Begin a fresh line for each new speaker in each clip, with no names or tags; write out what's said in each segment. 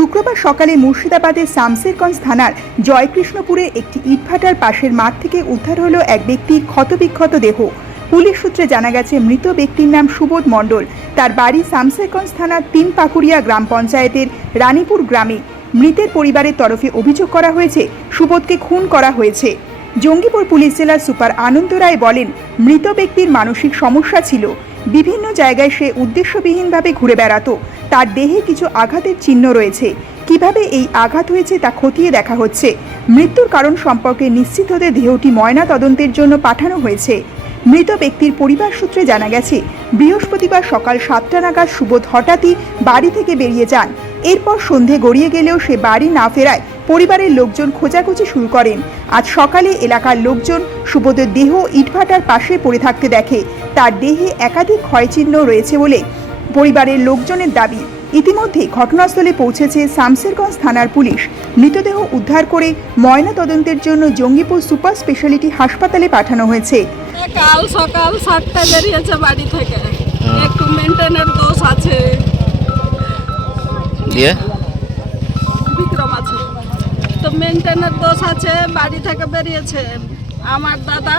শুক্রবার সকালে মুর্শিদাবাদের সামসেরগঞ্জ থানার জয়কৃষ্ণপুরে একটি ইটভাটার পাশের মাঠ থেকে উদ্ধার হল এক ব্যক্তির ক্ষতবিক্ষত দেহ। পুলিশ সূত্রে জানা গেছে, মৃত ব্যক্তির নাম সুবোধ মণ্ডল। তার বাড়ি সামসেরগঞ্জ থানার তিন পাকুড়িয়া গ্রাম পঞ্চায়েতের রানীপুর গ্রামে। মৃতের পরিবারের তরফে অভিযোগ করা হয়েছে, সুবোধকে খুন করা হয়েছে। জঙ্গিপুর পুলিশ জেলার সুপার আনন্দ রায় বলেন, মৃত ব্যক্তির মানসিক সমস্যা ছিল। বিভিন্ন জায়গায় সে উদ্দেশ্যবিহীনভাবে ঘুরে বেড়াতো। তার দেহে কিছু আঘাতের চিহ্ন রয়েছে। কীভাবে এই আঘাত হয়েছে তা খতিয়ে দেখা হচ্ছে। মৃত্যুর কারণ সম্পর্কে নিশ্চিত হতে দেহটি ময়না তদন্তের জন্য পাঠানো হয়েছে। মৃত ব্যক্তির পরিবার সূত্রে জানা গেছে, বৃহস্পতিবার সকাল সাতটা নাগাদ সুবোধ হঠাৎই বাড়ি থেকে বেরিয়ে যান। এরপর সন্ধে গড়িয়ে গেলেও সে বাড়ি না ফেরায় পরিবারের লোকজন খোঁজাখুঁজি শুরু করেন। আজ সকালে এলাকার লোকজন সুবোধের দেহ ইটভাটার পাশে পড়ে থাকতে দেখে। তার দেহে একাধিক ক্ষয়চিহ্ন রয়েছে বলে পরিবারের লোকজনের দাবি। ইতিমধ্যে ঘটনাস্থলে পৌঁছেছে শামসেরগঞ্জ থানার পুলিশ। মৃতদেহ উদ্ধার করে ময়না তদন্তের জন্য জঙ্গিপুর সুপার স্পেশালিটি হাসপাতালে পাঠানো হয়েছে।
কাল সকাল সাতটা বেরিয়েছে বাড়ি থেকে। একটু মেনটেনের দোষ আছে।
দিয়ে?
মেনটেনের দোষ আছে, বাড়ি থেকে বেরিয়েছে আমার দাদা।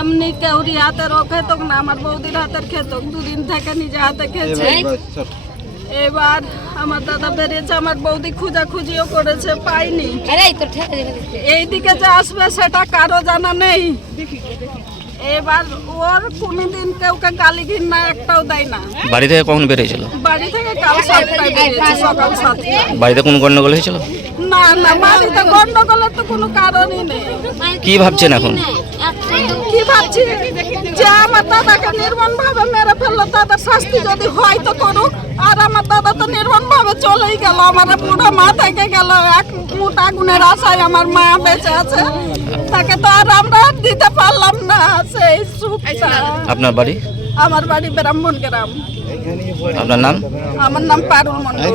এমনি কেউরি হাতের ও খেত না, আমার বৌদির হাতের খেত দুদিন থেকে নিজে হাতে খেয়েছে। এবার আমার দাদা বেরিয়েছে আমার বৌদি খুঁজাখুঁজিও করেছে পাইনি। এইদিকে যে আসবে সেটা কারও জানা নেই। এবার ওর কোনোদিন কেউকে গালি ঘিন্না একটাও দেয় না।
বাড়ি থেকে কখন বেরিয়েছিল?
বাড়ি থেকে কাল সাতটায় বেরিয়েছে সকাল সাতটায়।
বাড়িতে কোনো গন্ডগোল হয়েছিল?
না না বাড়িতে গন্ডগোলের তো কোনো কারণই নেই।
কি ভাবছেন এখন?
কি ভাবছি? যে আমার দাদাকে নির্মম ভাবে মেরে ফেলল তাদের শাস্তি যদি হয় তো করুক আর আমার দাদা তো নির্মম ভাবে চলেই গেল আমার পুরো মা থেকে গেল। এক মুঠ আগুনের আশায় আমার মা বেঁচে আছে। তাকে তো আর আমরা দিতে পারলাম না সেই সুখটা।
আপনার বাড়ি?
আমার বাড়ি ব্রাহ্মণ গ্রাম।
আপনার নাম?
আমার নাম পারুল মন্ডল